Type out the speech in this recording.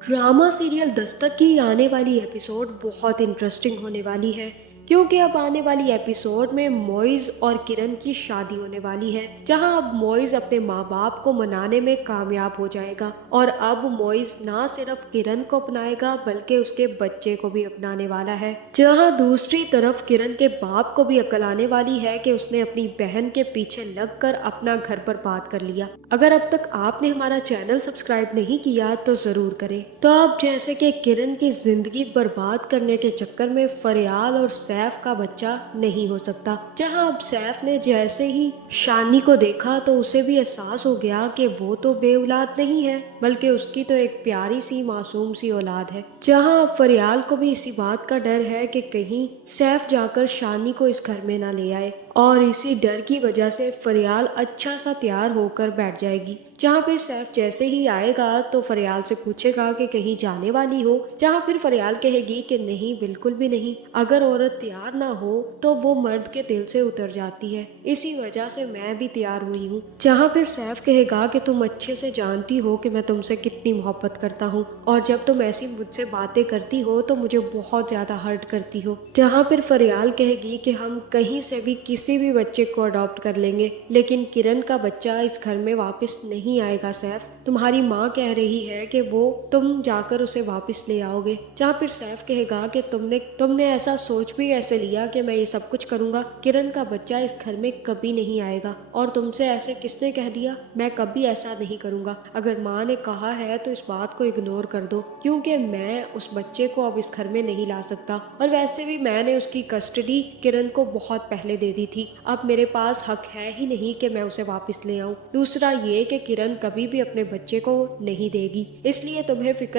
Drama serial Dastak की आने वाली एपिसोड बहुत इंटरेस्टिंग होने वाली है क्योंकि अब आने वाली एपिसोड में मोइज और किरण की शादी होने वाली है, जहां अब मोइज अपने माँ बाप को मनाने में कामयाब हो जाएगा और अब मोइज ना सिर्फ किरण को अपनाएगा बल्कि उसके बच्चे को भी अपनाने वाला है। जहां दूसरी तरफ किरण के बाप को भी अकल आने वाली है कि उसने अपनी बहन के पीछे लगकर अपना घर बर्बाद कर लिया। अगर अब तक आपने हमारा चैनल सब्सक्राइब नहीं किया तो जरूर करें। तो अब जैसे कि किरण की जिंदगी बर्बाद करने के चक्कर में फरियाल और सैफ का बच्चा नहीं हो सकता, जहां अब सैफ ने जैसे ही शानी को देखा तो उसे भी एहसास हो गया कि वो तो बे औलाद नहीं है बल्कि उसकी तो एक प्यारी सी मासूम सी औलाद है। जहां अब फरियाल को भी इसी बात का डर है कि कहीं सैफ जाकर शानी को इस घर में ना ले आए और इसी डर की वजह से फरियाल अच्छा सा तैयार होकर बैठ जाएगी। जहाँ फिर सैफ जैसे ही आएगा तो फरियाल से पूछेगा कि कहीं जाने वाली हो, जहाँ फिर फरियाल कहेगी कि नहीं, बिल्कुल भी नहीं। अगर औरत तैयार ना हो तो वो मर्द के दिल से उतर जाती है, इसी वजह से मैं भी तैयार हुई हूँ। जहाँ फिर सैफ कहेगा कि तुम अच्छे से जानती हो कि मैं तुमसे कितनी मोहब्बत करता हूँ और जब तुम ऐसी मुझसे बातें करती हो तो मुझे बहुत ज्यादा हर्ट करती हो। जहाँ फिर फरियाल कहेगी कि हम कहीं से भी किसी भी बच्चे को अडॉप्ट कर लेंगे, लेकिन किरण का बच्चा इस घर में वापस नहीं आएगा। सैफ, तुम्हारी माँ कह रही है कि वो तुम जाकर उसे वापस ले आओगे। जहाँ फिर सैफ कहेगा कि तुमने ऐसा सोच भी कैसे लिया कि मैं ये सब कुछ करूंगा। किरण का बच्चा इस घर में कभी नहीं आएगा और तुमसे ऐसे किसने कह दिया? मैं कभी ऐसा नहीं करूंगा। अगर माँ ने कहा है तो इस बात को इग्नोर कर दो, क्योंकि मैं उस बच्चे को अब इस घर में नहीं ला सकता और वैसे भी मैंने उसकी कस्टडी किरण को बहुत पहले दे दी थी। अब मेरे पास हक है ही नहीं कि मैं उसे वापस ले आऊं। दूसरा ये कि किरण कभी भी अपने बच्चे को नहीं देगी, इसलिए तुम्हें फिक्र